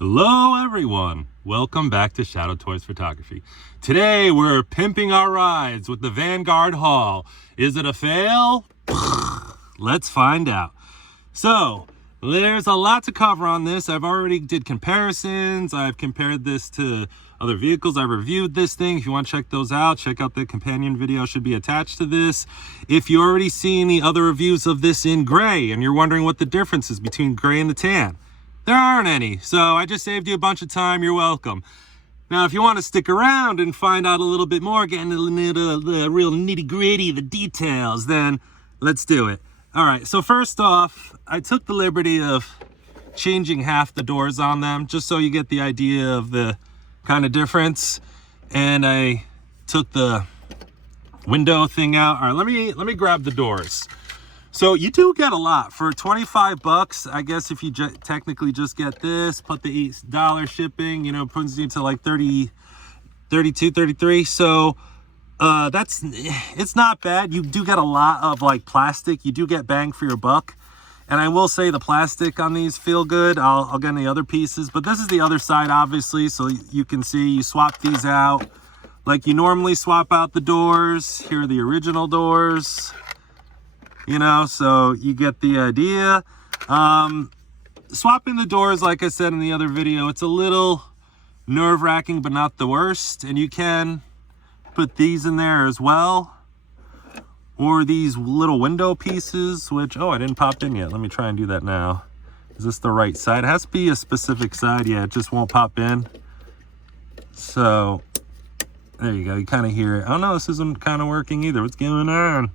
Hello everyone, welcome back to Shadowtoys Photography. Today we're pimping our rides with the Vanguard haul. Is it a fail? Let's find out. So, there's a lot to cover on this. I've already did comparisons. I've compared this to other vehicles. I reviewed this thing. If you want to check those out, check out the companion video, should be attached to this. If you already seen the other reviews of this in gray and you're wondering what the difference is between gray and the tan, there aren't any, so I just saved you a bunch of time. You're welcome. Now, if you want to stick around and find out a little bit more, get into the real nitty-gritty, the details, then let's do it. All right, so first off, I took the liberty of changing half the doors on them, just so you get the idea of the kind of difference. And I took the window thing out. All right, let me grab the doors. So you do get a lot for 25 bucks. I guess if you technically just get this, put the $8 shipping, puts you to like 30, 32, 33. So it's not bad. You do get a lot of like plastic. You do get bang for your buck. And I will say the plastic on these feel good. I'll get in the other pieces, but this is the other side, obviously. So you can see you swap these out like you normally swap out the doors. Here are the original doors. So you get the idea. Swapping the doors, like I said in the other video, it's a little nerve-wracking, but not the worst. And you can put these in there as well. Or these little window pieces, which, I didn't pop in yet. Let me try and do that now. Is this the right side? It has to be a specific side. Yeah, it just won't pop in. So, there you go. You kind of hear it. Oh, no, this isn't kind of working either. What's going on?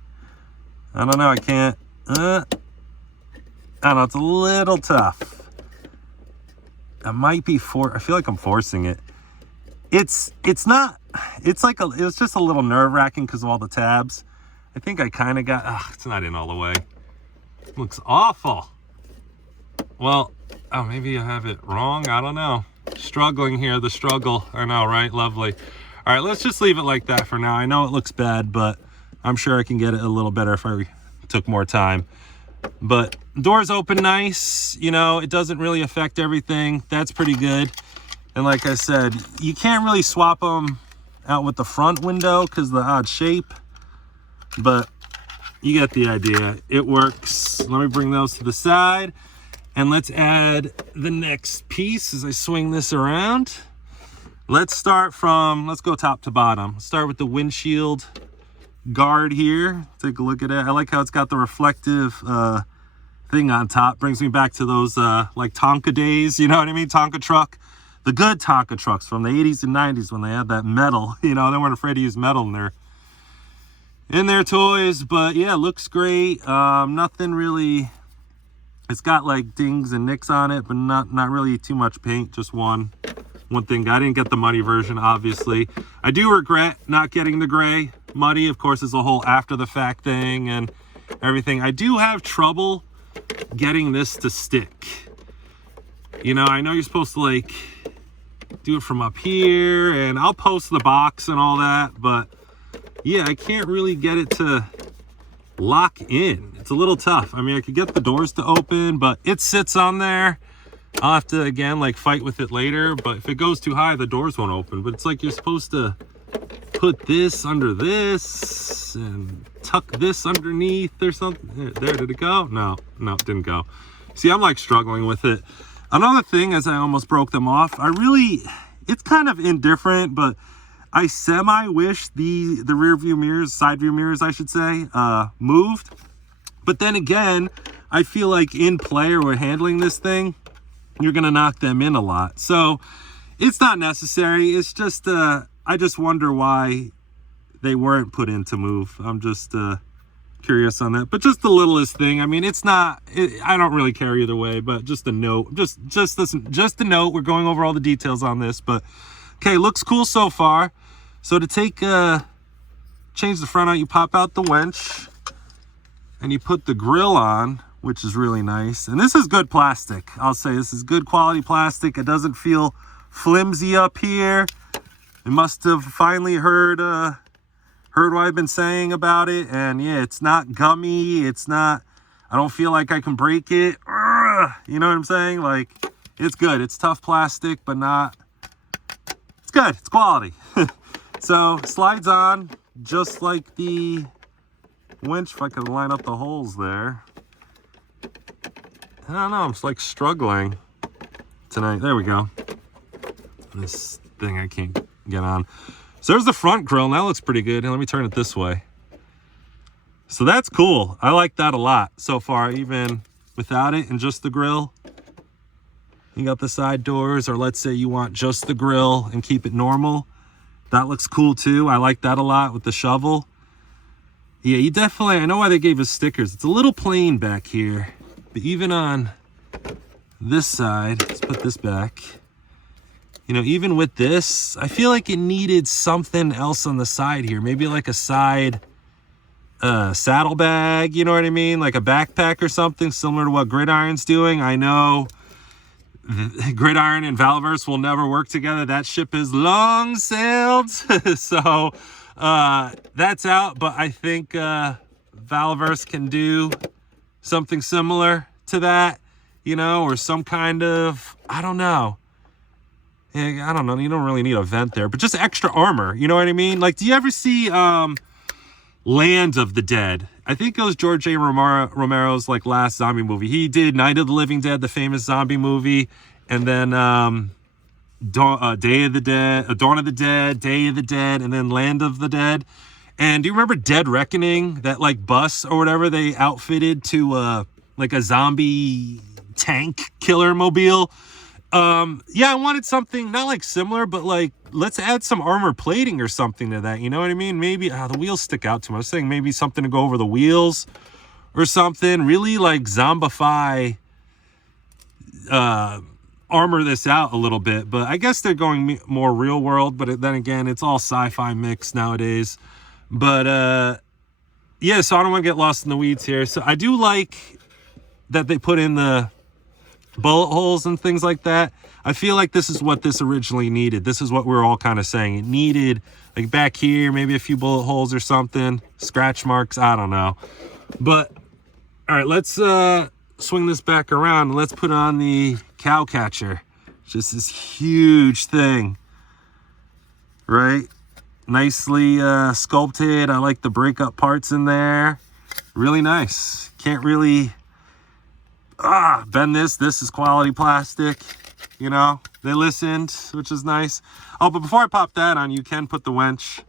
I don't know, I can't, I don't know, it's a little tough. I might be I feel like I'm forcing it. It's just a little nerve-wracking because of all the tabs. I think I kind of got, it's not in all the way. It looks awful. Well, maybe I have it wrong, I don't know. Struggling here, the struggle, I know, right? Lovely. All right, let's just leave it like that for now. I know it looks bad, but I'm sure I can get it a little better if I took more time. But doors open nice, it doesn't really affect everything. That's pretty good. And like I said, you can't really swap them out with the front window because of the odd shape. But you get the idea. It works. Let me bring those to the side. And let's add the next piece as I swing this around. Let's go top to bottom. Let's start with the windshield guard here. Take a look at it. I like how it's got the reflective thing on top. Brings me back to those like Tonka days, you know what I mean? Tonka truck, the good Tonka trucks from the 80s and 90s when they had that metal. They weren't afraid to use metal in their toys. But yeah, looks great. Nothing really. It's got like dings and nicks on it, but not really too much paint. Just one thing. I didn't get the muddy version, obviously. I do regret not getting the gray. Muddy, of course, is a whole after the fact thing and everything. I do have trouble getting this to stick. I know you're supposed to like do it from up here, and I'll post the box and all that, but yeah, I can't really get it to lock in. It's a little tough. I mean, I could get the doors to open, but it sits on there. I'll have to again like fight with it later, but if it goes too high, the doors won't open. But it's like you're supposed to put this under this and tuck this underneath or something. There, did it go? No, it didn't go. See, I'm like struggling with it. Another thing, as I almost broke them off, it's kind of indifferent, but I wish the rear view mirrors, side view mirrors, I should say, moved. But then again, I feel like in play or we're handling this thing, you're going to knock them in a lot. So it's not necessary. It's just, I just wonder why they weren't put in to move. I'm just curious on that. But just the littlest thing. I mean, I don't really care either way, but just a note. Just listen, just a note. We're going over all the details on this, but okay, looks cool so far. So to change the front out, you pop out the winch and you put the grill on, which is really nice. And this is good plastic. I'll say this is good quality plastic. It doesn't feel flimsy up here. It must have finally heard what I've been saying about it. And yeah, it's not gummy. I don't feel like I can break it. You know what I'm saying? Like, It's good. It's tough plastic, but not, it's good. It's quality. So slides on just like the winch. If I could line up the holes there. I don't know, I'm just like struggling tonight. There we go. This thing I can't get on. So there's the front grill, and that looks pretty good. And let me turn it this way. So that's cool. I like that a lot so far, even without it and just the grill. You got the side doors, or let's say you want just the grill and keep it normal. That looks cool too. I like that a lot with the shovel. Yeah, you definitely, I know why they gave us stickers. It's a little plain back here. But even on this side, let's put this back. You know, even with this, I feel like it needed something else on the side here. Maybe like a side saddlebag, you know what I mean? Like a backpack or something similar to what Gridiron's doing. I know Gridiron and VALAVERSE will never work together. That ship is long sailed. So that's out. But I think VALAVERSE can do something similar to that, you know, or some kind of, I don't know. Yeah, I don't know. You don't really need a vent there, but just extra armor. You know what I mean? Like, do you ever see Land of the Dead? I think it was George A. Romero's like last zombie movie. He did Night of the Living Dead, the famous zombie movie, and then Dawn of the Dead, Day of the Dead, and then Land of the Dead. And do you remember Dead Reckoning, that like bus or whatever they outfitted to like a zombie tank killer mobile? Yeah, I wanted something not like similar, but like let's add some armor plating or something to that. You know what I mean? Maybe the wheels stick out too much. I was saying maybe something to go over the wheels or something. Really like zombify, armor this out a little bit. But I guess they're going more real world. But then again, it's all sci-fi mix nowadays. But yeah, so I don't want to get lost in the weeds here. So I do like that they put in the bullet holes and things like that. I feel like this is what this originally needed. This is what we were all kind of saying. It needed, like back here, maybe a few bullet holes or something. Scratch marks, I don't know. But, all right, let's swing this back around and let's put on the cow catcher. Just this huge thing, right? Nicely sculpted. I like the breakup parts in there. Really nice. Can't really bend this. This is quality plastic. You know, they listened, which is nice. Oh, but before I pop that on, you can put the winch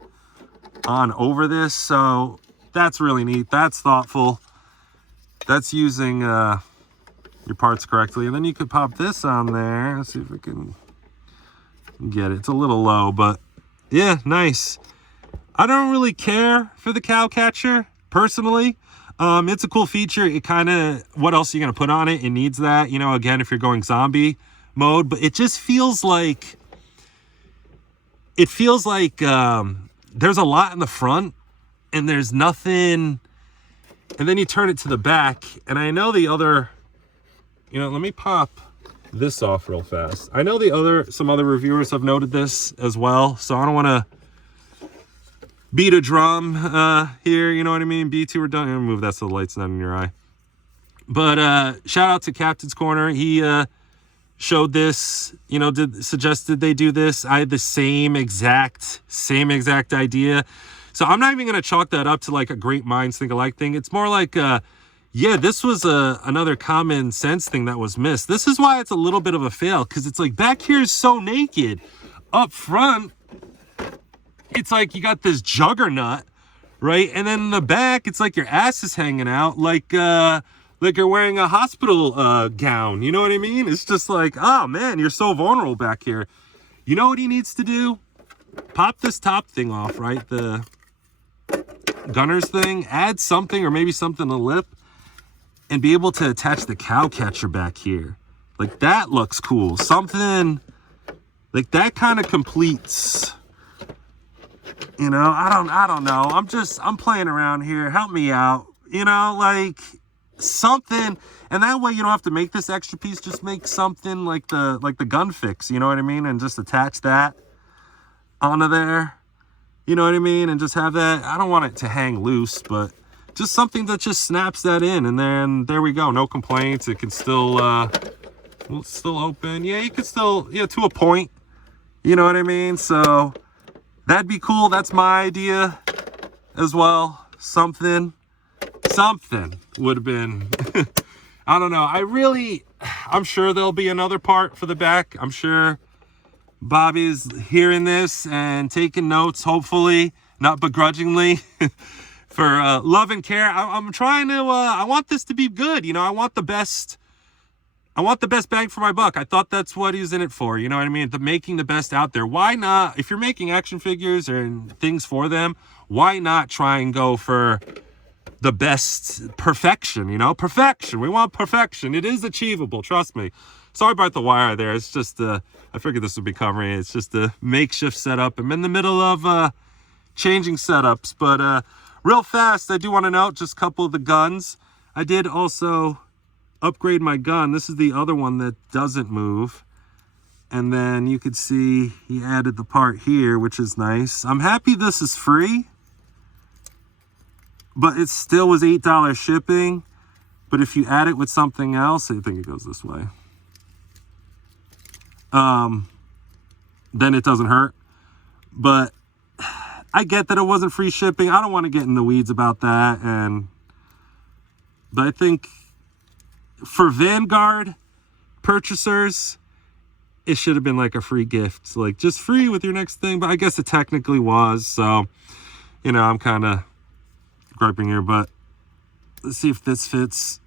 on over this. So that's really neat. That's thoughtful. That's using your parts correctly. And then you could pop this on there. Let's see if we can get it. It's a little low, but yeah, nice. I don't really care for the cow catcher, personally. It's a cool feature. It kind of, what else are you going to put on it? It needs that, you know, again, if you're going zombie mode. But it just feels like, there's a lot in the front and there's nothing. And then you turn it to the back. And I know the other, you know, let me pop this off real fast. I know some other reviewers have noted this as well, so I don't want to beat a drum here, you know what I mean? B2 redundant. Move that so the light's not in your eye. But shout out to Captain's Corner. He showed this, you know, suggested they do this. I had the same exact idea. So I'm not even going to chalk that up to like a great minds think alike thing. It's more like yeah, this was another common sense thing that was missed. This is why it's a little bit of a fail, because it's like back here is so naked. Up front, it's like you got this juggernaut, right? And then in the back, it's like your ass is hanging out, like you're wearing a hospital gown. You know what I mean? It's just like, oh man, you're so vulnerable back here. You know what he needs to do? Pop this top thing off, right? The gunner's thing. Add something, or maybe something to lip, and be able to attach the cow catcher back here. Like that looks cool. Something like that kind of completes, you know, I don't know. I'm playing around here. Help me out. You know, like something. And that way you don't have to make this extra piece. Just make something like the gun fix, you know what I mean? And just attach that onto there. You know what I mean? And just have that. I don't want it to hang loose, but just something that just snaps that in, and then there we go. No complaints. It can still Well, it's still open. Yeah, you could still, yeah, to a point. You know what I mean? So that'd be cool. That's my idea as well. Something would have been, I don't know. I'm sure there'll be another part for the back. I'm sure Bobby's hearing this and taking notes, hopefully, not begrudgingly, for love and care. I'm trying to, I want this to be good. You know, I want the best bang for my buck. I thought that's what he's in it for. You know what I mean? Making the best out there. Why not, if you're making action figures and things for them, why not try and go for the best perfection, you know? Perfection. We want perfection. It is achievable. Trust me. Sorry about the wire there. It's just, I figured this would be covering it. It's just a makeshift setup. I'm in the middle of changing setups. But real fast, I do want to note just a couple of the guns. I did also upgrade my gun. This is the other one that doesn't move. And then you could see he added the part here, which is nice. I'm happy this is free. But it still was $8 shipping. But if you add it with something else, I think it goes this way. Then it doesn't hurt. But I get that it wasn't free shipping. I don't want to get in the weeds about that. But I think for Vanguard purchasers, it should have been like a free gift. Like just free with your next thing. But I guess it technically was. So, you know, I'm kind of griping here, but let's see if this fits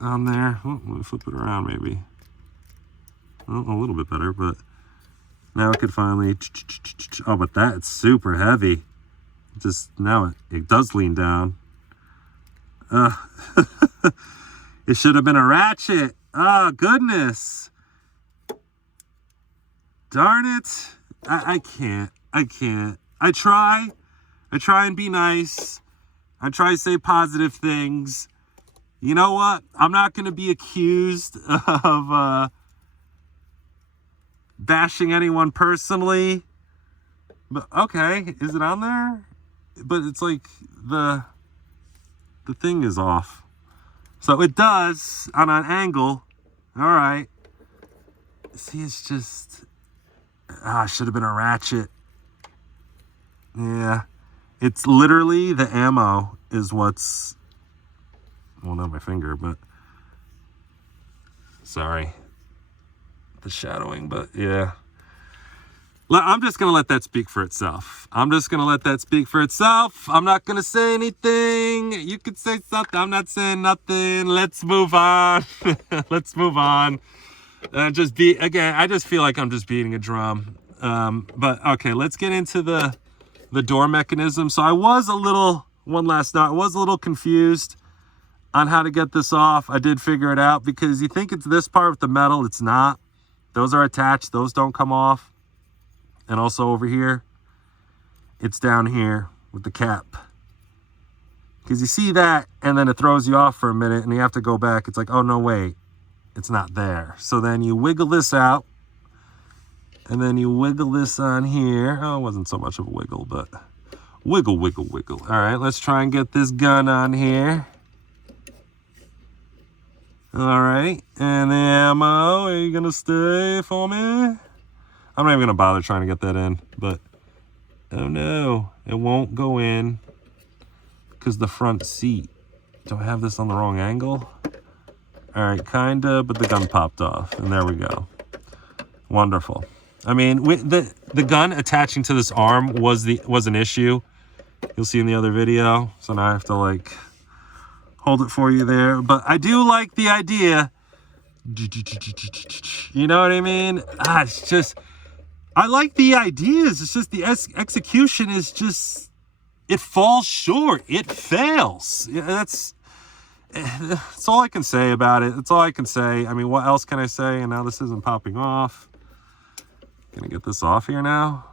on there. Oh, let me flip it around maybe. Oh, a little bit better, but now I could finally, oh, but that's super heavy. Just now it does lean down. It should have been a ratchet. Oh, goodness. Darn it. I can't. I try and be nice. I try to say positive things. You know what? I'm not going to be accused of bashing anyone personally. But okay, is it on there? But it's like the thing is off. So it does on an angle. All right. See, it's just, should have been a ratchet. Yeah. It's literally the ammo is what's, well, not my finger, but sorry, the shadowing, but yeah. I'm just going to let that speak for itself. I'm not going to say anything. You could say something. I'm not saying nothing. Let's move on. I just feel like I'm just beating a drum. But okay, let's get into the door mechanism. So I was a little confused on how to get this off. I did figure it out because you think it's this part with the metal. It's not. Those are attached. Those don't come off. And also over here, it's down here with the cap. Because you see that, and then it throws you off for a minute, and you have to go back. It's like, oh, no, wait. It's not there. So then you wiggle this out. And then you wiggle this on here. Oh, it wasn't so much of a wiggle, but wiggle, wiggle, wiggle. All right, let's try and get this gun on here. All right, and the ammo, are you going to stay for me? I'm not even going to bother trying to get that in, but oh no, it won't go in because the front seat. Do I have this on the wrong angle? All right, kind of, but the gun popped off, and there we go. Wonderful. I mean, the gun attaching to this arm was an issue. You'll see in the other video. So now I have to like hold it for you there. But I do like the idea. You know what I mean? It's just, I like the ideas. It's just the execution is just, it falls short. It fails. That's all I can say about it. That's all I can say. I mean, what else can I say? And now this isn't popping off. Gonna get this off here now.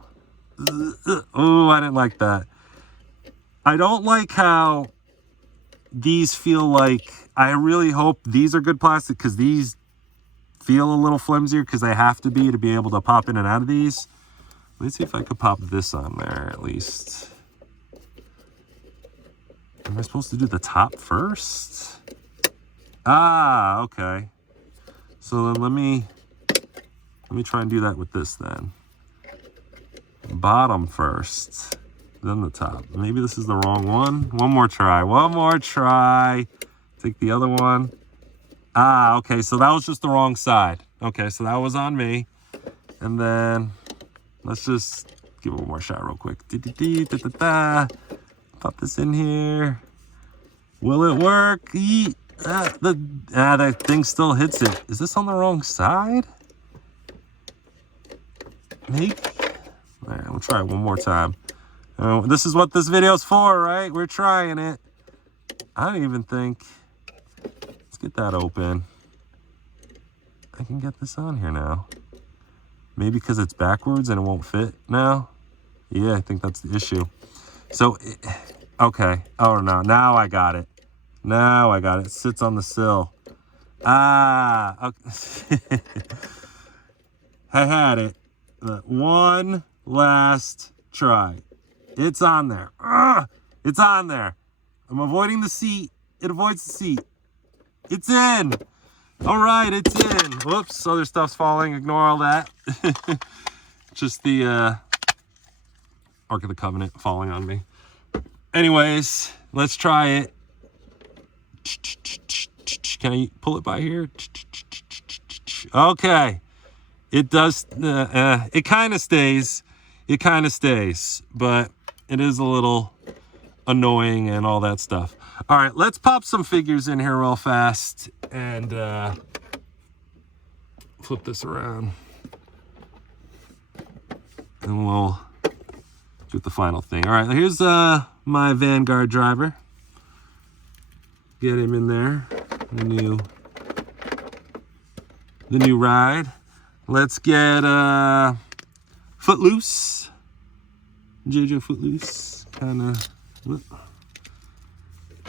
Oh, I didn't like that. I don't like how these feel like, I really hope these are good plastic because these feel a little flimsier because they have to be able to pop in and out of these. Let's see if I could pop this on there at least. Am I supposed to do the top first? Ah, okay. So then let me try and do that with this then. Bottom first, then the top. Maybe this is the wrong one. One more try. Take the other one. Ah, okay, so that was just the wrong side. Okay, so that was on me. And then let's just give it one more shot real quick. Pop this in here. Will it work? That thing still hits it. Is this on the wrong side? Maybe. All right, we'll try it one more time. This is what this video's for, right? We're trying it. I don't even think. Let's get that open. I can get this on here now. Maybe because it's backwards and it won't fit now. Yeah, I think that's the issue. So, okay. Oh, no. Now I got it. It sits on the sill. Ah. Okay. I had it. One last try. It's on there. It's on there. I'm avoiding the seat. It avoids the seat. It's in. All right, it's in. Whoops, other stuff's falling. Ignore all that. Just the Ark of the Covenant falling on me. Anyways, let's try it. Can I pull it by here? Okay. It does. It kind of stays. But it is a little annoying and all that stuff. All right, let's pop some figures in here real fast and flip this around. And we'll do the final thing. All right, here's my Vanguard driver. Get him in there. The new ride. Let's get Footloose. JoJo Footloose. Kind of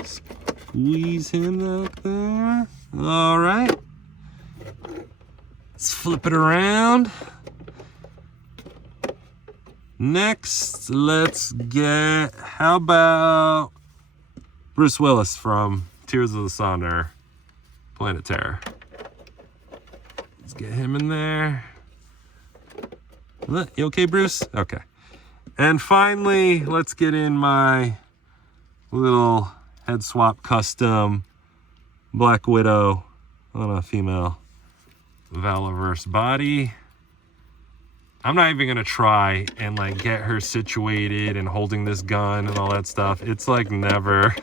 squeeze him up there. All right. Let's flip it around. Next, let's get, how about Bruce Willis from Tears of the Sun or Planet Terror. Let's get him in there. You okay, Bruce? Okay. And finally, let's get in my little head swap custom Black Widow on a female VALAVERSE body. I'm not even gonna try and like get her situated and holding this gun and all that stuff. It's like never.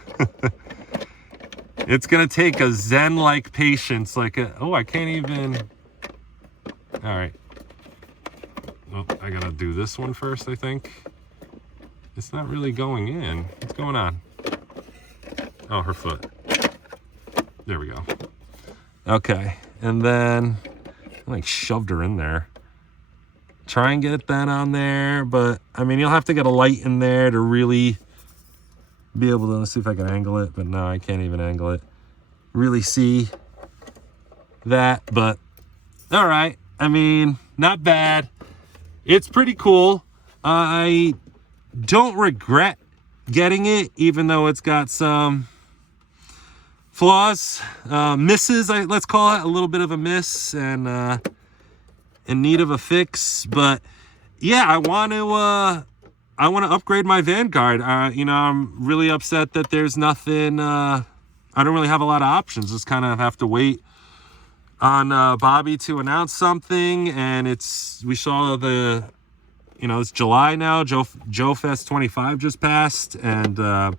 It's gonna take a Zen-like patience, like I can't even. All right. Oh, I gotta do this one first, I think. It's not really going in. What's going on? Oh, her foot. There we go. Okay, and then I like shoved her in there. Try and get that on there, but I mean, you'll have to get a light in there to really be able to, let's see if I can angle it, but no, I can't even angle it. Really see that, but all right. I mean, not bad. It's pretty cool. I don't regret getting it, even though it's got some flaws, misses, let's call it, a little bit of a miss, and in need of a fix. But yeah, I want to upgrade my Vanguard. You know, I'm really upset that there's nothing. I don't really have a lot of options. Just kind of have to wait on Bobby to announce something, and we saw the, you know, it's July now. Joe Fest 25 just passed, and I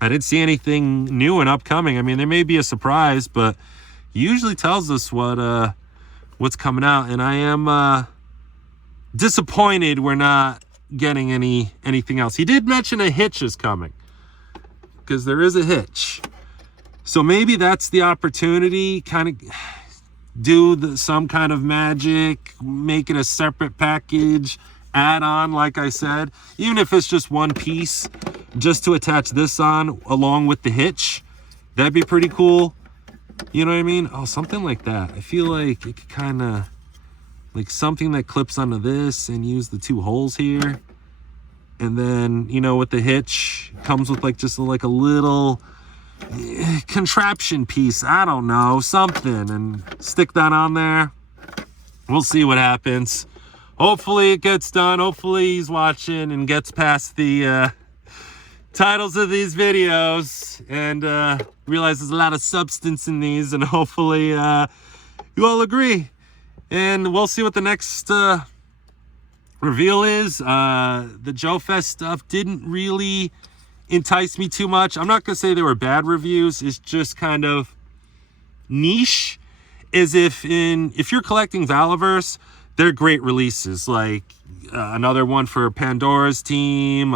didn't see anything new and upcoming. I mean, there may be a surprise, but he usually tells us what's coming out, and I am disappointed we're not getting anything else. He did mention a hitch is coming, because there is a hitch. So maybe that's the opportunity, kind of do some kind of magic, make it a separate package, add on, like I said, even if it's just one piece, just to attach this on along with the hitch. That'd be pretty cool. You know what I mean? Oh, something like that. I feel like it could kind of, like something that clips onto this and use the two holes here. And then, you know, with the hitch, comes with like just like a little contraption piece, I don't know, something, and stick that on there. We'll see what happens. Hopefully it gets done. Hopefully he's watching and gets past the titles of these videos and realize there's a lot of substance in these, and hopefully you all agree. And we'll see what the next reveal is. The Joe Fest stuff didn't really entice me too much. I'm not gonna say they were bad reviews. It's just kind of niche. As if you're collecting VALAVERSE, they're great releases. Like another one for Pandora's team,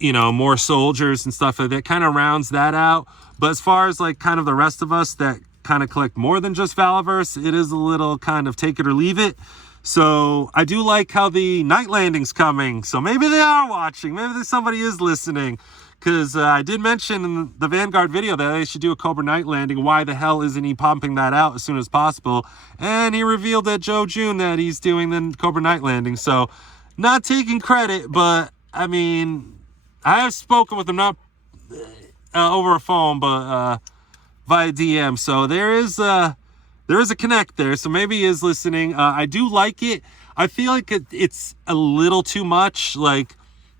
you know, more soldiers and stuff like that. Kind of rounds that out. But as far as like kind of the rest of us that kind of collect more than just VALAVERSE, it is a little kind of take it or leave it. So I do like how the night landing's coming. So maybe they are watching. Maybe somebody is listening. Because I did mention in the Vanguard video that they should do a Cobra night landing. Why the hell isn't he pumping that out as soon as possible? And he revealed at Joe June that he's doing the Cobra night landing. So not taking credit, but I mean, I have spoken with him, not over a phone, but via DM. So there is a connect there. So maybe he is listening. I do like it. I feel like it's a little too much. Like,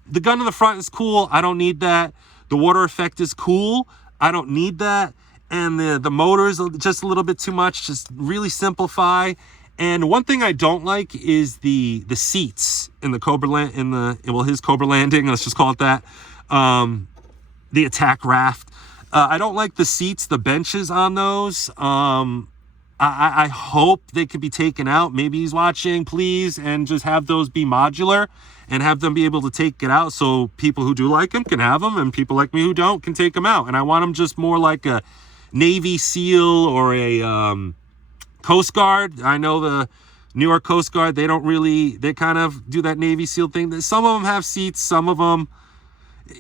the gun in the front is cool. I don't need that. The water effect is cool. I don't need that. And the motor is just a little bit too much. Just really simplify. And one thing I don't like is the seats in the Cobra his Cobra landing. Let's just call it that. The attack raft. I don't like the seats, the benches on those. I hope they could be taken out. Maybe he's watching, please, and just have those be modular and have them be able to take it out so people who do like them can have them and people like me who don't can take them out. And I want them just more like a Navy SEAL or a Coast Guard. I know the New York Coast Guard, they kind of do that Navy SEAL thing. Some of them have seats, some of them...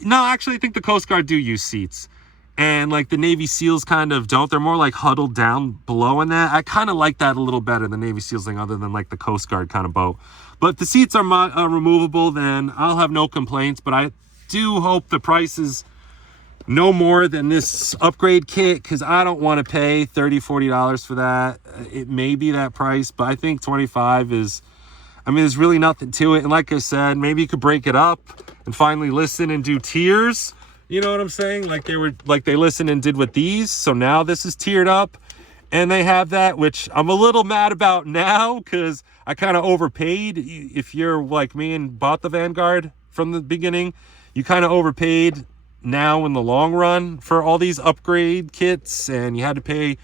No, actually, I think the Coast Guard do use seats. And like the Navy SEALs kind of don't. They're more like huddled down below in that. I kind of like that a little better, the Navy SEALs thing, other than like the Coast Guard kind of boat. But if the seats are removable, then I'll have no complaints. But I do hope the price is no more than this upgrade kit, because I don't want to pay $30, $40 for that. It may be that price, but I think $25 is... I mean, there's really nothing to it. And like I said, maybe you could break it up and finally listen and do tiers. You know what I'm saying? Like they listened and did with these. So now this is tiered up and they have that, which I'm a little mad about now because I kind of overpaid. If you're like me and bought the Vanguard from the beginning, you kind of overpaid now in the long run for all these upgrade kits, and you had to pay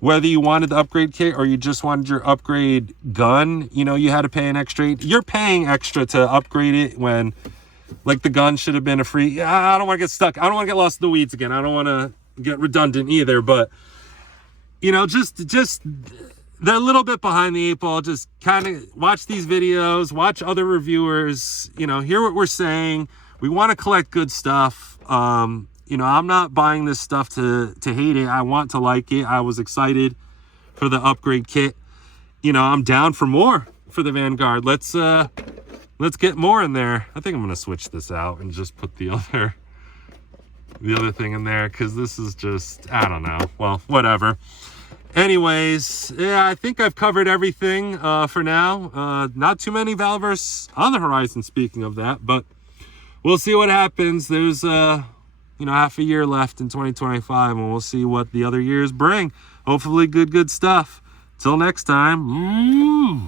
whether you wanted the upgrade kit or you just wanted your upgrade gun. You know, you had to pay an extra. You're paying extra to upgrade it when... like the gun should have been a free... I don't want to get stuck. I don't want to get lost in the weeds again. I don't want to get redundant either. But, you know, just they're a little bit behind the eight ball. Just kind of watch these videos, watch other reviewers, you know, hear what we're saying. We want to collect good stuff. You know, I'm not buying this stuff to hate it. I want to like it. I was excited for the upgrade kit. You know, I'm down for more for the Vanguard. Let's get more in there. I think I'm going to switch this out and just put the other thing in there, because this is just, I don't know. Well, whatever. Anyways, yeah, I think I've covered everything for now. Not too many VALAVERSE on the horizon, speaking of that, but we'll see what happens. There's, you know, half a year left in 2025, and we'll see what the other years bring. Hopefully good stuff. Till next time.